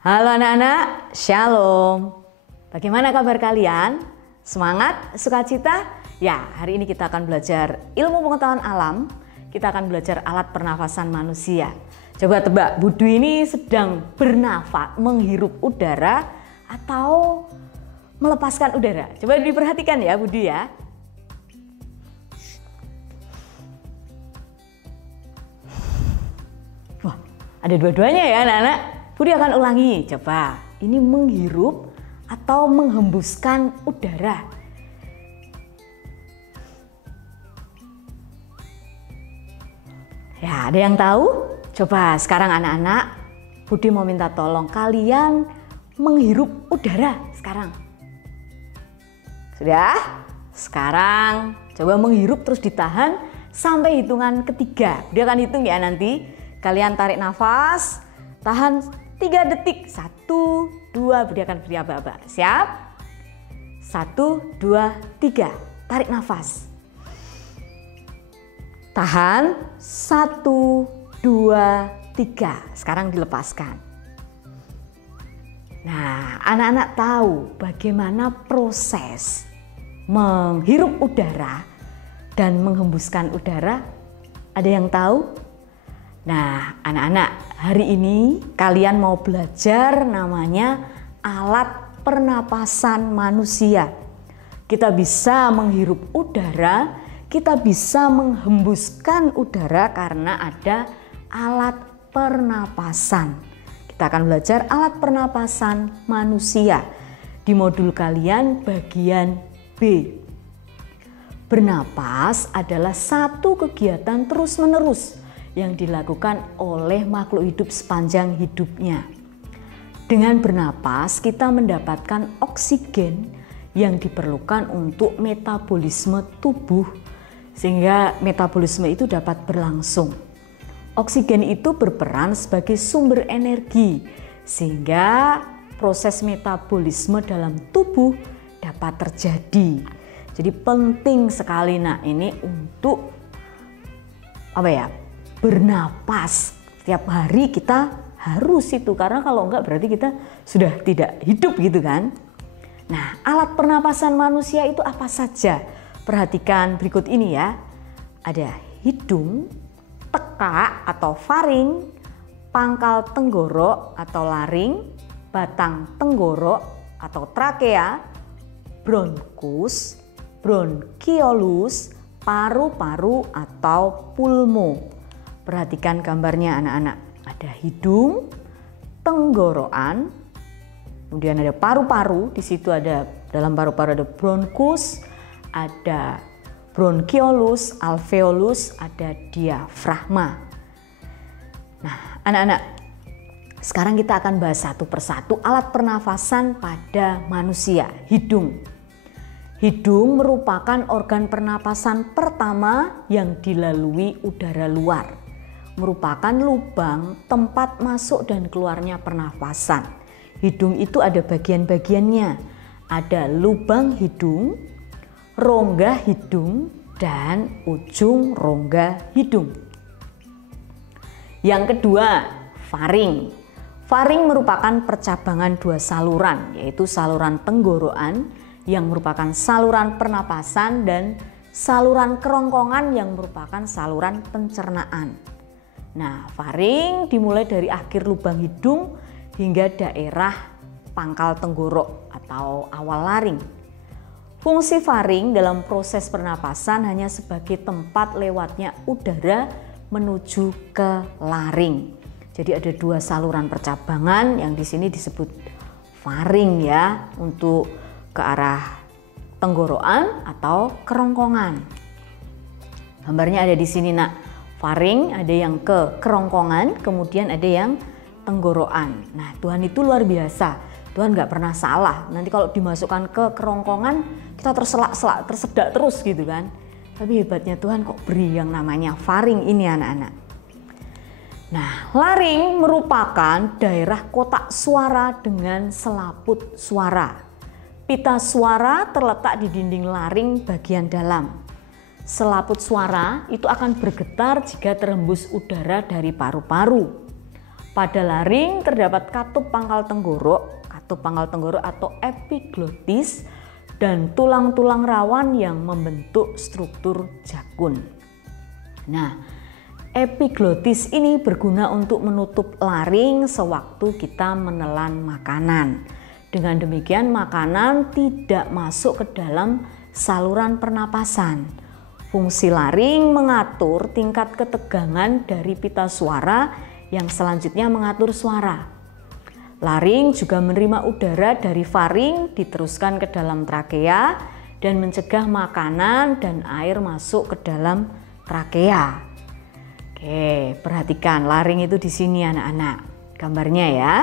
Halo anak-anak, Shalom. Bagaimana kabar kalian? Semangat, sukacita? Ya, hari ini kita akan belajar ilmu pengetahuan alam. Kita akan belajar alat pernafasan manusia. Coba tebak, Budu ini sedang bernafas, menghirup udara atau melepaskan udara? Coba diperhatikan ya Budu ya. Wah, ada dua-duanya ya anak-anak. Budi akan ulangi, coba ini menghirup atau menghembuskan udara. Ya, ada yang tahu? Coba sekarang anak-anak, Budi mau minta tolong kalian menghirup udara sekarang. Sudah? Sekarang coba menghirup terus ditahan sampai hitungan ketiga. Budi akan hitung ya nanti. Kalian tarik nafas, tahan 3 detik, 1, 2, Budi akan beri aba-aba. Siap? 1, 2, 3. Tarik nafas. Tahan. 1, 2, 3. Sekarang dilepaskan. Nah, anak-anak tahu bagaimana proses menghirup udara dan menghembuskan udara? Ada yang tahu? Nah, anak-anak, hari ini kalian mau belajar namanya alat pernapasan manusia. Kita bisa menghirup udara, kita bisa menghembuskan udara karena ada alat pernapasan. Kita akan belajar alat pernapasan manusia di modul kalian bagian B. Bernapas adalah satu kegiatan terus-menerus yang dilakukan oleh makhluk hidup sepanjang hidupnya. Dengan bernapas kita mendapatkan oksigen yang diperlukan untuk metabolisme tubuh sehingga metabolisme itu dapat berlangsung. Oksigen itu berperan sebagai sumber energi sehingga proses metabolisme dalam tubuh dapat terjadi. Jadi penting sekali ini untuk bernapas. Setiap hari kita harus itu, karena kalau enggak berarti kita sudah tidak hidup gitu kan. Nah, alat pernapasan manusia itu apa saja? Perhatikan berikut ini ya. Ada hidung, tekak atau faring, pangkal tenggorok atau laring, batang tenggorok atau trakea, bronkus, bronkiolus, paru-paru atau pulmo. Perhatikan gambarnya anak-anak. Ada hidung, tenggorokan, kemudian ada paru-paru. Di situ ada dalam paru-paru ada bronkus, ada bronkiolus, alveolus, ada diafragma. Nah, anak-anak, sekarang kita akan bahas satu persatu alat pernafasan pada manusia. Hidung. Hidung merupakan organ pernapasan pertama yang dilalui udara luar. Merupakan lubang tempat masuk dan keluarnya pernafasan. Hidung itu ada bagian-bagiannya. Ada lubang hidung, rongga hidung, dan ujung rongga hidung. Yang kedua, faring. Faring merupakan percabangan dua saluran, yaitu saluran tenggorokan yang merupakan saluran pernapasan dan saluran kerongkongan yang merupakan saluran pencernaan. Nah, faring dimulai dari akhir lubang hidung hingga daerah pangkal tenggorok atau awal laring. Fungsi faring dalam proses pernapasan hanya sebagai tempat lewatnya udara menuju ke laring. Jadi ada dua saluran percabangan yang di sini disebut faring ya, untuk ke arah tenggorokan atau kerongkongan. Gambarnya ada di sini nak. Faring ada yang ke kerongkongan, kemudian ada yang tenggorokan. Nah, Tuhan itu luar biasa. Tuhan nggak pernah salah. Nanti kalau dimasukkan ke kerongkongan kita terselak-selak, tersedak terus gitu kan. Tapi hebatnya Tuhan kok beri yang namanya faring ini anak-anak. Nah, laring merupakan daerah kotak suara dengan selaput suara. Pita suara terletak di dinding laring bagian dalam. Selaput suara itu akan bergetar jika terhembus udara dari paru-paru. Pada laring terdapat katup pangkal tenggorok atau epiglotis dan tulang-tulang rawan yang membentuk struktur jakun. Nah, epiglotis ini berguna untuk menutup laring sewaktu kita menelan makanan. Dengan demikian makanan tidak masuk ke dalam saluran pernapasan. Fungsi laring mengatur tingkat ketegangan dari pita suara yang selanjutnya mengatur suara. Laring juga menerima udara dari faring diteruskan ke dalam trakea dan mencegah makanan dan air masuk ke dalam trakea. Oke, perhatikan laring itu di sini anak-anak. Gambarnya ya.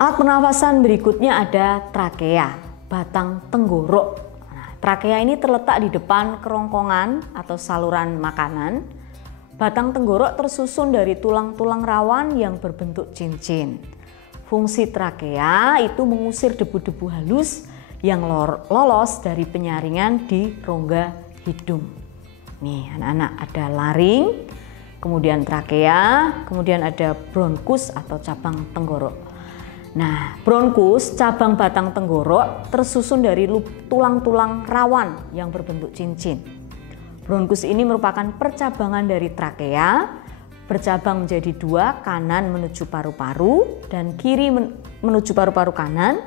Alat pernafasan berikutnya ada trakea, batang tenggorok. Trakea ini terletak di depan kerongkongan atau saluran makanan. Batang tenggorok tersusun dari tulang-tulang rawan yang berbentuk cincin. Fungsi trakea itu mengusir debu-debu halus yang lolos dari penyaringan di rongga hidung. Nih anak-anak, ada laring, kemudian trakea, kemudian ada bronkus atau cabang tenggorok. Nah, bronkus, cabang batang tenggorok tersusun dari tulang-tulang rawan yang berbentuk cincin. Bronkus ini merupakan percabangan dari trakea, bercabang menjadi dua, kanan menuju paru-paru dan kiri menuju paru-paru kanan,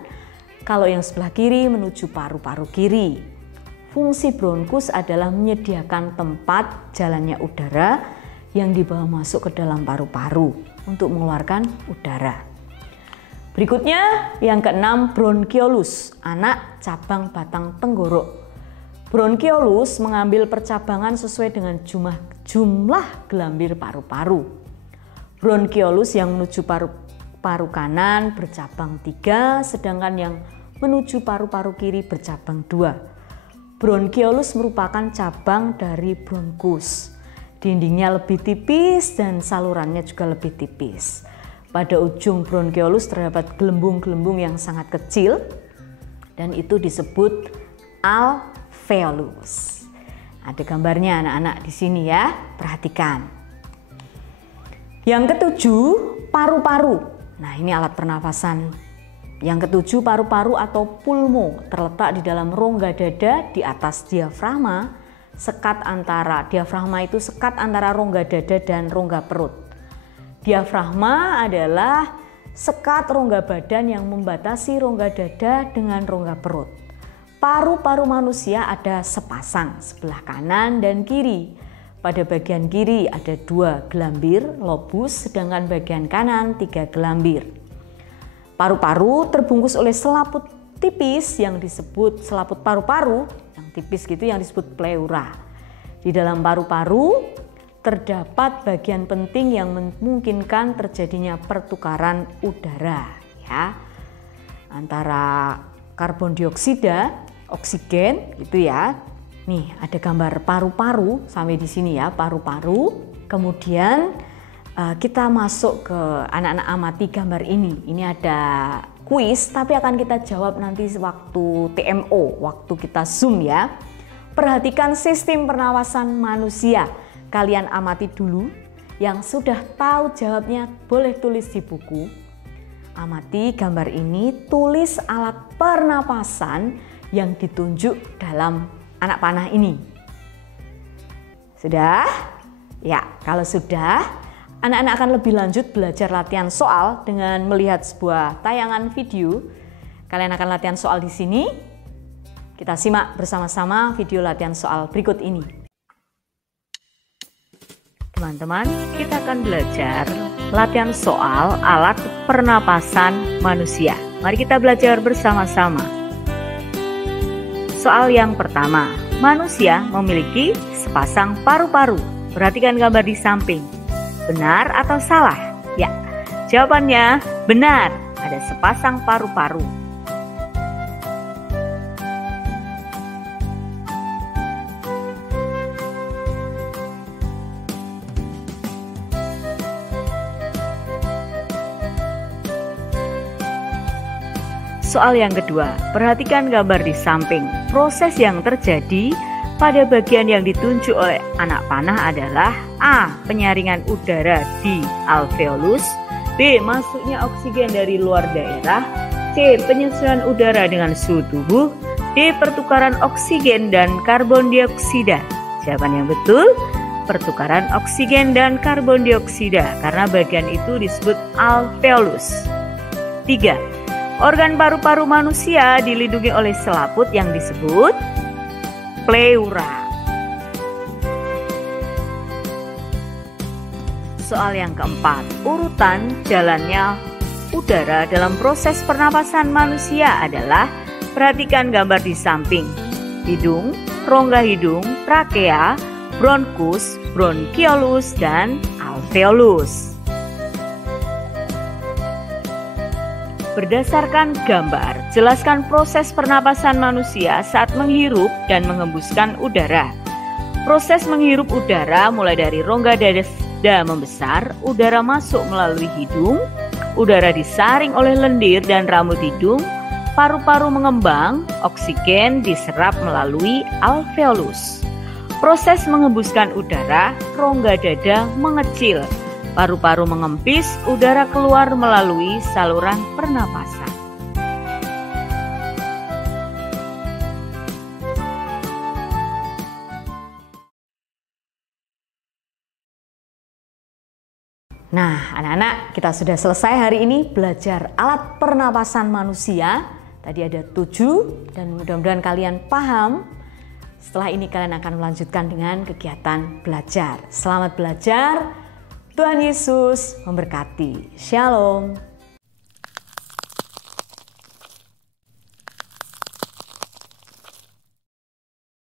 kalau yang sebelah kiri menuju paru-paru kiri. Fungsi bronkus adalah menyediakan tempat jalannya udara yang dibawa masuk ke dalam paru-paru untuk mengeluarkan udara. Berikutnya yang keenam, bronkiolus, anak cabang batang tenggorok. Bronkiolus mengambil percabangan sesuai dengan jumlah gelambir paru-paru. Bronkiolus yang menuju paru-paru kanan bercabang 3, sedangkan yang menuju paru-paru kiri bercabang 2. Bronkiolus merupakan cabang dari bronkus. Dindingnya lebih tipis dan salurannya juga lebih tipis. Pada ujung bronkiolus terdapat gelembung-gelembung yang sangat kecil dan itu disebut alveolus. Ada gambarnya anak-anak di sini ya, perhatikan. Yang ketujuh, paru-paru. Nah, ini alat pernafasan. Yang ketujuh, paru-paru atau pulmo terletak di dalam rongga dada di atas diafragma. Diafragma itu sekat antara rongga dada dan rongga perut. Diafragma adalah sekat rongga badan yang membatasi rongga dada dengan rongga perut. Paru-paru manusia ada sepasang, sebelah kanan dan kiri. Pada bagian kiri ada 2 gelambir, lobus, sedangkan bagian kanan 3 gelambir. Paru-paru terbungkus oleh selaput tipis yang disebut selaput paru-paru, yang tipis gitu yang disebut pleura. Di dalam paru-paru terdapat bagian penting yang memungkinkan terjadinya pertukaran udara ya antara karbon dioksida, oksigen gitu ya. Nih ada gambar paru-paru sampai di sini ya, paru-paru. Kemudian kita masuk ke anak-anak amati gambar ini. Ini ada kuis tapi akan kita jawab nanti waktu TMO, waktu kita Zoom ya. Perhatikan sistem pernafasan manusia. Kalian amati dulu, yang sudah tahu jawabnya boleh tulis di buku. Amati gambar ini, tulis alat pernapasan yang ditunjuk dalam anak panah ini. Sudah? Ya, kalau sudah, anak-anak akan lebih lanjut belajar latihan soal dengan melihat sebuah tayangan video. Kalian akan latihan soal di sini. Kita simak bersama-sama video latihan soal berikut ini. Teman-teman, kita akan belajar latihan soal alat pernapasan manusia. Mari kita belajar bersama-sama. Soal yang pertama, manusia memiliki sepasang paru-paru. Perhatikan gambar di samping. Benar atau salah? Ya, jawabannya benar. Ada sepasang paru-paru. Soal yang kedua, perhatikan gambar di samping. Proses yang terjadi pada bagian yang ditunjuk oleh anak panah adalah A. Penyaringan udara di alveolus, B. Masuknya oksigen dari luar daerah, C. Penyesuaian udara dengan suhu tubuh, D. Pertukaran oksigen dan karbon dioksida. Jawaban yang betul, pertukaran oksigen dan karbon dioksida, karena bagian itu disebut alveolus. 3. Organ paru-paru manusia dilindungi oleh selaput yang disebut pleura. Soal yang keempat, urutan jalannya udara dalam proses pernapasan manusia adalah, perhatikan gambar di samping, hidung, rongga hidung, trakea, bronkus, bronkiolus, dan alveolus. Berdasarkan gambar, jelaskan proses pernapasan manusia saat menghirup dan menghembuskan udara. Proses menghirup udara mulai dari rongga dada membesar, udara masuk melalui hidung, udara disaring oleh lendir dan rambut hidung, paru-paru mengembang, oksigen diserap melalui alveolus. Proses menghembuskan udara, rongga dada mengecil, paru-paru mengempis, udara keluar melalui saluran pernapasan. Nah, anak-anak, kita sudah selesai hari ini belajar alat pernapasan manusia. Tadi ada 7 dan mudah-mudahan kalian paham. Setelah ini kalian akan melanjutkan dengan kegiatan belajar. Selamat belajar. Tuhan Yesus memberkati. Shalom.